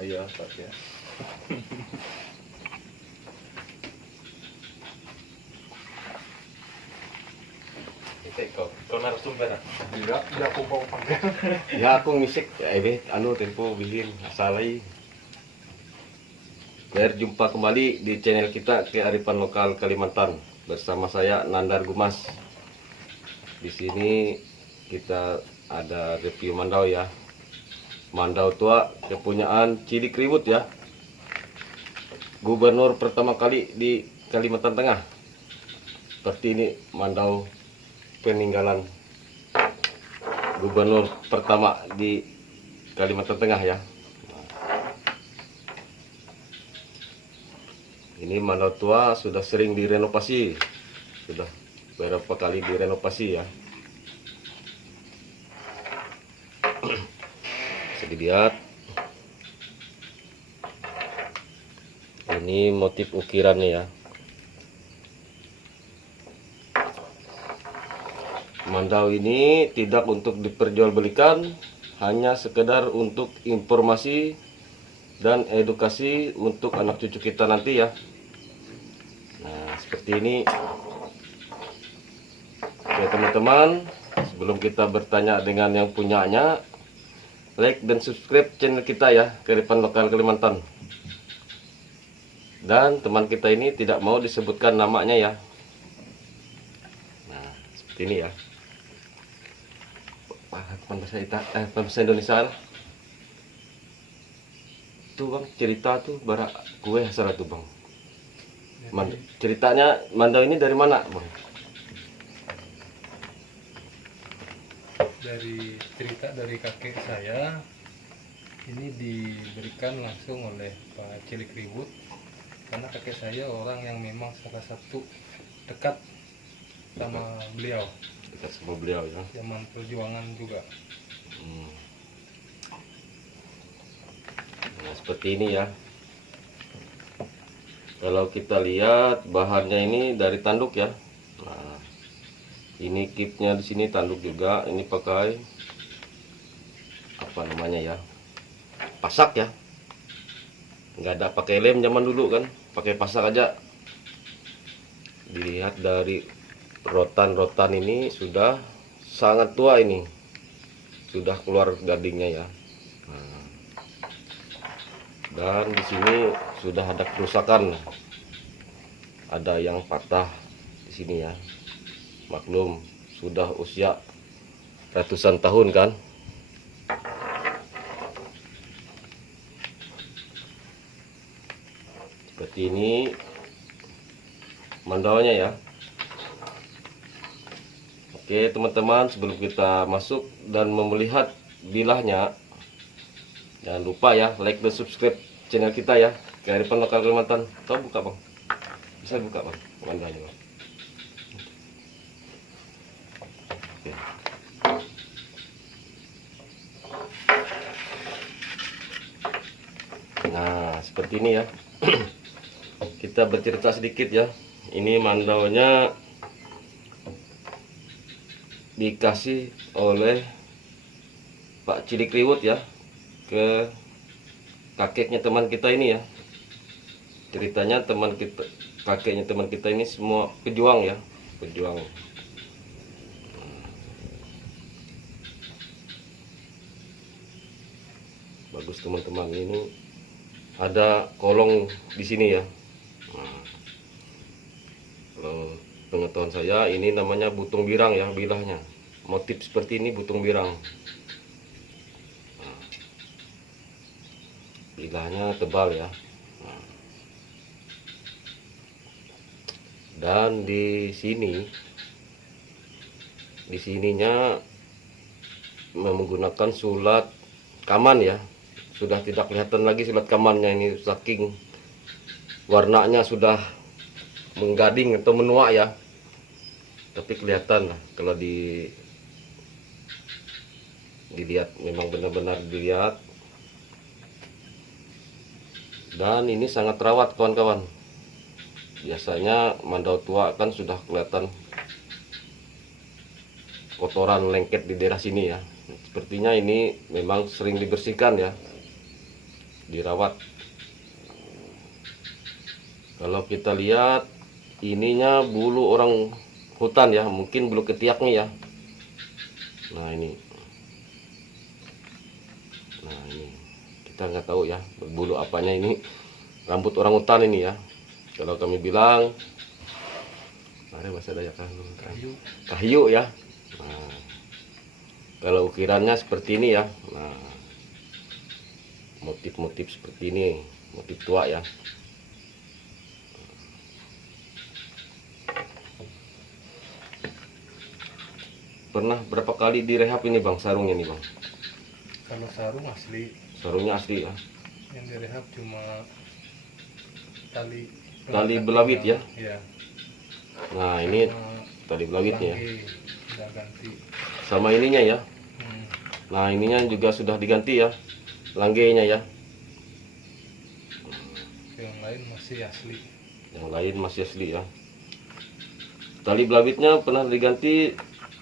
Iya, Pak ya. Kau narasumber. Tidak aku bawa panggil. Ya aku ngisik anu tempo bihin asalai. Berjumpa kembali di channel kita Kearifan Lokal Kalimantan bersama saya Nandar Gumas. Di sini kita ada review mandau ya. Mandau tua kepunyaan Cilik Riwut ya. Gubernur pertama kali di Kalimantan Tengah. Seperti ini mandau peninggalan gubernur pertama di Kalimantan Tengah ya. Ini mandau tua sudah sering direnovasi, sudah beberapa kali direnovasi ya. Bisa dilihat, ini motif ukirannya ya. Mandau ini tidak untuk diperjualbelikan, hanya sekedar untuk informasi dan edukasi untuk anak cucu kita nanti ya. Nah, seperti ini. Oke teman-teman, sebelum kita bertanya dengan yang punyanya, like dan subscribe channel kita ya, Kearifan Lokal Kalimantan. Dan teman kita ini tidak mau disebutkan namanya ya. Nah, seperti ini ya. Bahasa Indonesia lah. Tuh bang, cerita tuh bara kue salah tuh bang. Ceritanya mandau ini dari mana bang? Dari cerita dari kakek saya, ini diberikan langsung oleh Pak Cilik Riwut, karena kakek saya orang yang memang salah satu dekat sama beliau, Dekat sama beliau ya. zaman perjuangan juga. Nah, seperti ini ya. Kalau kita lihat bahannya ini dari tanduk ya. Nah, ini kipnya di sini tanduk juga. Ini pakai apa namanya ya? Pasak ya. Nggak ada pakai lem zaman dulu kan, pakai pasak aja. Dilihat dari rotan-rotan ini sudah sangat tua ini. Sudah keluar gadingnya ya. Nah, dan di sini sudah ada kerusakan, ada yang patah di sini ya. Maklum sudah usia ratusan tahun kan. Seperti ini mandaunya ya. Oke teman-teman, sebelum kita masuk dan melihat bilahnya, jangan lupa ya like dan subscribe channel kita ya, Kearifan Lokal Kalimantan. Coba buka bang, bisa buka bang mandaunya bang. Oke. Nah seperti ini ya. Kita bercerita sedikit ya. Ini mandaunya dikasih oleh Pak Cilik Riwut ya ke kakeknya teman kita ini ya. Ceritanya teman kita, kakeknya teman kita ini semua pejuang ya, pejuang. Bagus teman-teman, ini ada kolong di sini ya. Nah, kalau pengetahuan saya ini namanya butung birang ya, bilahnya. Motif seperti ini butung birang. Nah, bilahnya tebal ya. Nah, dan di sininya menggunakan sulat kaman ya. Sudah tidak kelihatan lagi sulat kamannya ini, saking warnanya sudah menggading atau menua ya. Tapi kelihatan lah kalau dilihat, memang benar-benar dilihat. Dan ini sangat rawat kawan-kawan. Biasanya mandau tua kan sudah kelihatan kotoran lengket di daerah sini ya. Sepertinya ini memang sering dibersihkan ya. dirawat. Kalau kita lihat ininya bulu orang hutan ya, mungkin bulu ketiaknya ya. Nah ini kita nggak tahu ya bulu apanya, ini rambut orang hutan ini ya. Kalau kami bilang ada bahasa Dayak kahiyu ya. Nah, kalau ukirannya seperti ini ya. Nah, motif-motif seperti ini, motif tua ya. Pernah berapa kali direhab ini bang sarungnya nih bang? Kalau sarung asli, Sarungnya asli ya. yang direhab cuma tali Belawit ya. Iya. Nah ini Sama tali belawitnya ya. langge udah ganti. Sama ininya ya. Hmm. Nah ininya juga sudah diganti ya, langgenya ya. Yang lain masih asli. Yang lain masih asli ya. Tali belawitnya pernah diganti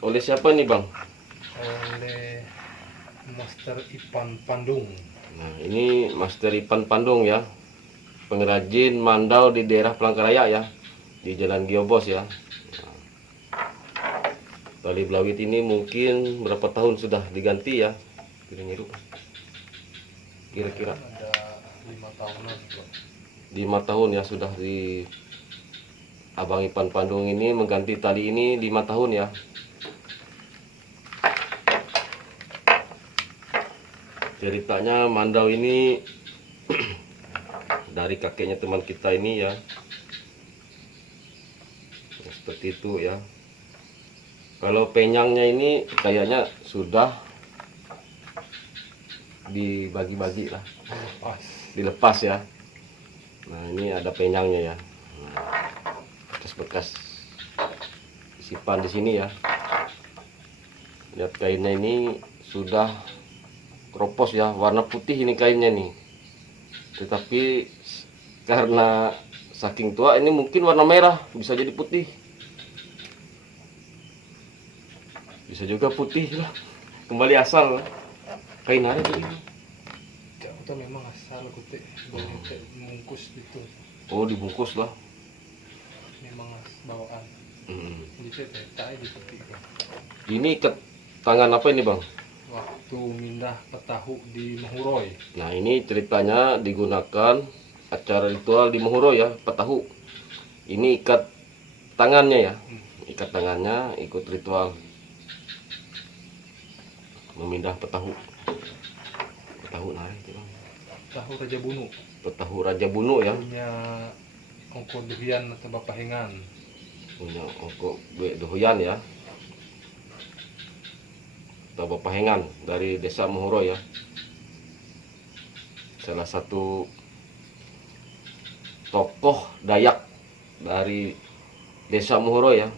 oleh siapa nih bang? Oleh Master Ipan Pandung. Nah ini Master Ipan Pandung ya, pengrajin mandau di daerah Palangkaraya ya, di Jalan Giobos ya. Nah, tali belawit ini mungkin berapa tahun sudah diganti ya, kira-kira Ada 5 tahunan kok. 5 tahun ya sudah di Abang Ipan Pandung ini mengganti tali ini 5 tahun ya. Ceritanya mandau ini dari kakeknya teman kita ini ya. Seperti itu ya. Kalau penyangnya ini kayaknya sudah dibagi-bagi lah, dilepas ya. Nah ini ada penyangnya ya. Nah, bekas-bekas sipan di sini ya. Lihat kainnya ini sudah kropos ya, warna putih ini kainnya nih. Tetapi karena saking tua ini mungkin warna merah, bisa jadi putih. Bisa juga putih lah. Kembali asal kain ada jadi. Itu memang asal kutik bungkus gitu. Oh dibungkus lah. Memang bawaan. Jadi saya di seperti itu. Ini ikat tangan apa ini bang? Waktu mindah petahu di Mahuroy. Nah ini ceritanya digunakan acara ritual di Mahuroy ya, petahu. Ini ikat tangannya ya, ikat tangannya ikut ritual memindah petahu. Petahu nah itu bang. Petahu Raja Bunu. Petahu Raja Bunu ya. Punya Ongko Duhian atau Bapak Hengan. Punya Ongko Duhian ya. Atau Bapak Hengan dari desa Mahuroy ya. Salah satu tokoh Dayak dari desa Mahuroy ya.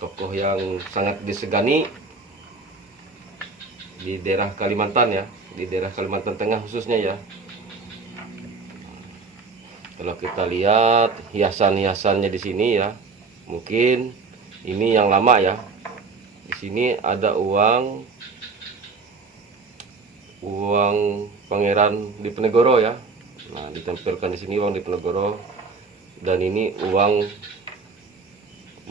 Tokoh yang sangat disegani di daerah Kalimantan ya, di daerah Kalimantan Tengah khususnya ya. Kalau kita lihat hiasan-hiasannya di sini ya, mungkin ini yang lama ya. Di sini ada uang Pangeran Diponegoro ya. Nah, ditempelkan di sini uang Diponegoro, dan ini uang,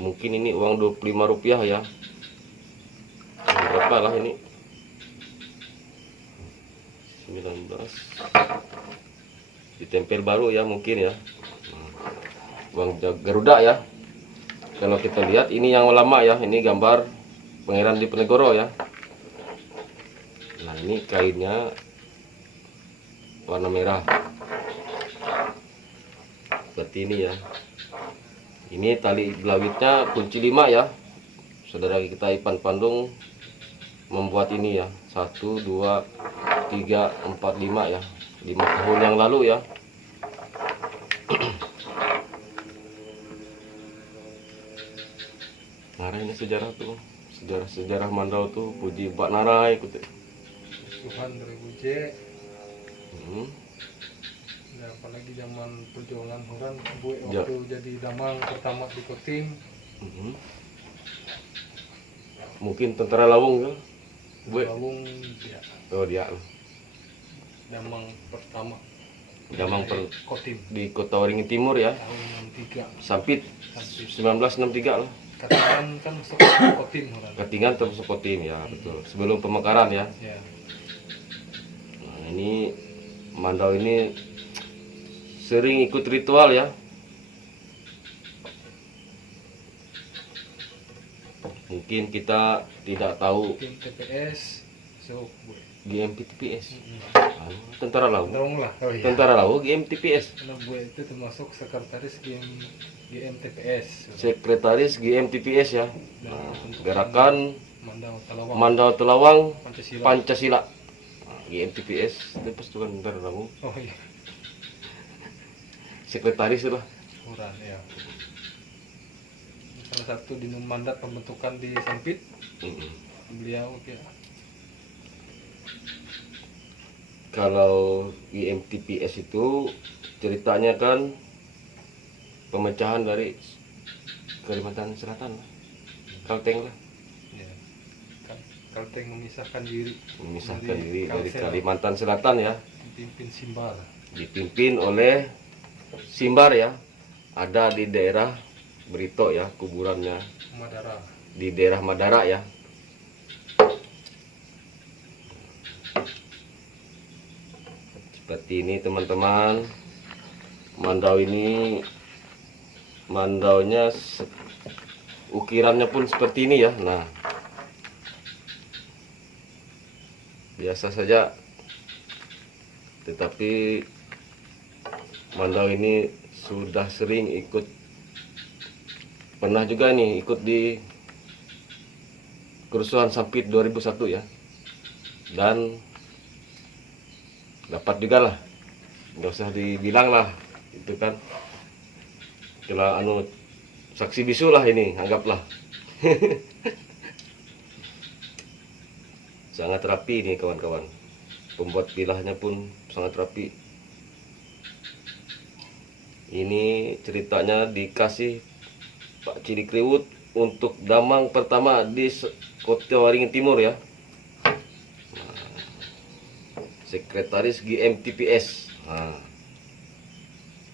mungkin ini uang Rp25 ya. Berapa lah ini? 19. Ditempel baru ya mungkin ya. Uang Garuda ya. Kalau kita lihat ini yang lama ya, ini gambar Pangeran Diponegoro ya. Nah ini kainnya warna merah seperti ini ya. Ini tali belawitnya kunci 5 ya. Saudara kita Ipan Pandung membuat ini ya, 1, 2, 3, 4, 5 ya, 5 tahun yang lalu ya. Nah ini sejarah tuh, sejarah mandau tuh, puji Mbak Narai ikut. Tuhan dari Buje. Ya, apalagi zaman perjuangan orang gue waktu jadi damang pertama di Kotim. Mungkin tentara Lawung kan? Lawung ya. Oh dia. Damang pertama Damang Kotim di Kota Waringin Timur ya. tahun 63. Sampit Sampit. 1963 lah. Katingan kan masuk Kotim orang. Katingan termasuk Kotim ya, betul. Sebelum pemekaran ya. Ya. Nah, ini Mandau ini sering ikut ritual ya. Mungkin kita tidak tahu Tim TPS so GMTPS. mm-mm. Tentara Laut. Dong lah. Oh iya. Tentara Laut GMTPS. Karena gue itu termasuk sekretaris GMTPS. Sekretaris GMTPS ya. Nah, gerakan Mandau Talawang Mandau Telawang Pancasila. Pancasila. Nah, GMTPS itu pas kan Tentara Laut. Oh iya. Sekretaris lah. Kurang ya. Salah satu di mandat pembentukan di Sampit beliau ya. Kalau GMTPS itu ceritanya kan pemecahan dari Kalimantan Selatan, Kalteng lah, Ya. Kalteng memisahkan diri dari Kalsel, Kalimantan Selatan ya, dipimpin Simbar. dipimpin oleh Simbar ya, ada di daerah Brito ya, kuburannya Madara. di daerah Madara ya. Seperti ini teman-teman, mandaunya ukirannya pun seperti ini ya. Nah, biasa saja, tetapi mandau ini sudah sering ikut, pernah juga nih ikut di kerusuhan Sampit 2001 ya, dan dapat juga lah, nggak usah dibilang lah, itu kan kalau saksi bisu lah ini, anggaplah. Sangat rapi nih kawan-kawan, pembuat pilahnya pun sangat rapi. Ini ceritanya dikasih Pak Cilikriwut untuk damang pertama di Kota Waringin Timur ya. Sekretaris GMTPS. Nah,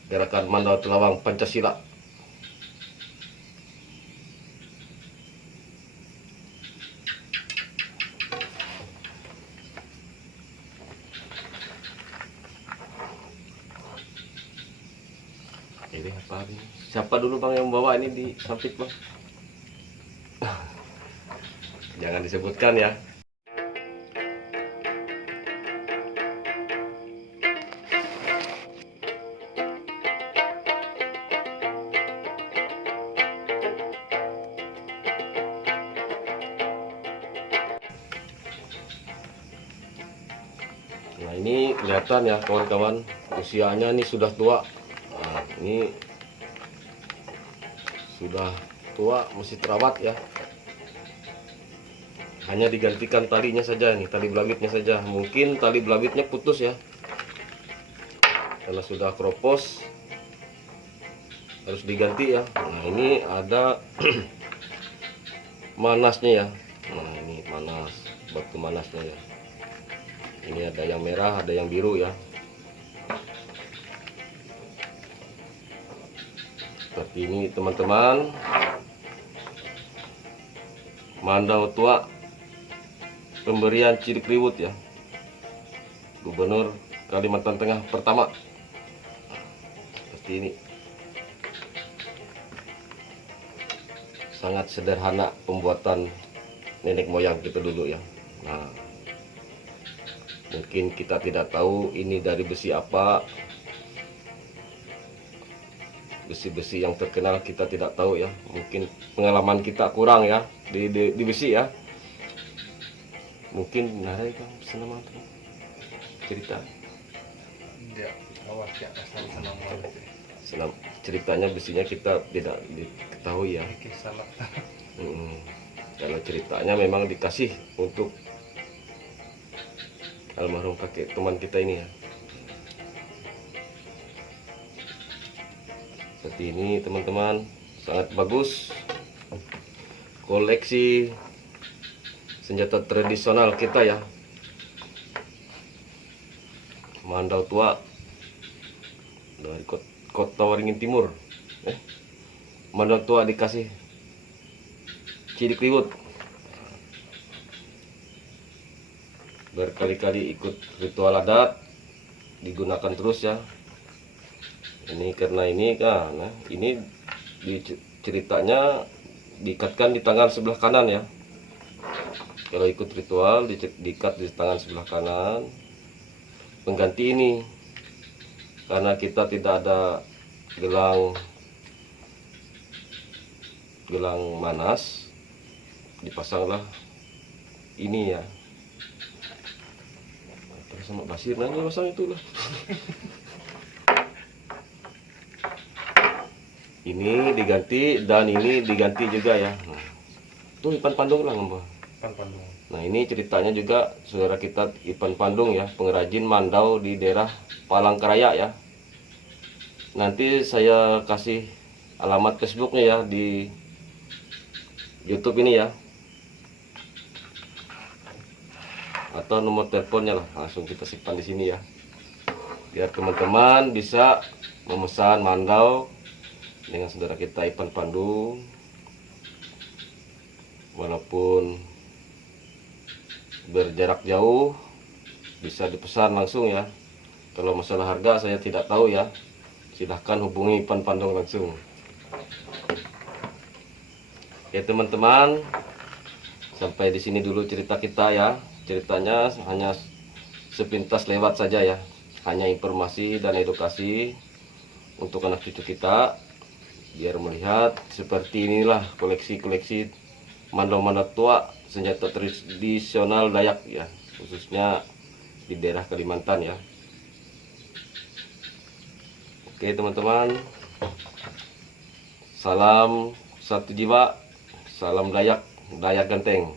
gerakan Mandau Telawang Pancasila. Ini apa ini? Siapa dulu bang yang membawa ini di Sampit bang? Jangan disebutkan ya. Nah ini kelihatan ya kawan-kawan, usianya ini sudah tua. Nah, ini sudah tua, masih terawat ya. Hanya digantikan talinya saja nih, tali belabitnya saja. Mungkin tali belabitnya putus ya, karena sudah kropos, harus diganti ya. Nah ini ada manasnya ya. Nah ini manas, batu manasnya ya. Ini ada yang merah, ada yang biru ya. Seperti ini teman-teman, Mandau tua pemberian Cilikriwut ya, Gubernur Kalimantan Tengah pertama. Seperti ini, sangat sederhana pembuatan nenek moyang kita dulu ya. Nah, mungkin kita tidak tahu ini dari besi apa, besi-besi yang terkenal kita tidak tahu ya. Mungkin pengalaman kita kurang ya di besi ya. Mungkin Narai kan senang cerita. Ya, awas ya asal senang banget. Senang ceritanya, besinya kita tidak diketahui ya. Bikin salah. Kalau ceritanya memang dikasih untuk almarhum kakek teman kita ini ya. Seperti ini teman-teman, sangat bagus koleksi senjata tradisional kita ya. mandau tua dari kota Waringin Timur. Mandau tua dikasih Cilik Riwut. Berkali-kali ikut ritual adat, digunakan terus ya. Ini karena ini kan, ini ceritanya diikatkan di tangan sebelah kanan ya. Kalau ikut ritual diikat di tangan sebelah kanan. Pengganti ini, karena kita tidak ada gelang manas, dipasanglah ini ya. Terus sama Basir nanya pasang itulah. Ini diganti dan ini diganti juga ya. Nah, tuh Ipan Pandung lah Mbak. Ipan Pandung. Nah ini ceritanya juga saudara kita Ipan Pandung ya, pengrajin mandau di daerah Palangkaraya ya. Nanti saya kasih alamat Facebooknya ya di YouTube ini ya, atau nomor teleponnya lah, langsung kita simpan di sini ya, biar teman-teman bisa memesan mandau dengan saudara kita Ipan Pandung, walaupun berjarak jauh bisa dipesan langsung ya. Kalau masalah harga saya tidak tahu ya, silahkan hubungi Ipan Pandung langsung. Ya teman-teman, sampai di sini dulu cerita kita ya. Ceritanya hanya sepintas lewat saja ya, hanya informasi dan edukasi untuk anak cucu kita, biar melihat seperti inilah koleksi-koleksi mandau-mandau tua, senjata tradisional Dayak ya, khususnya di daerah Kalimantan ya. Oke teman-teman, salam satu jiwa, salam Dayak, Dayak Genteng.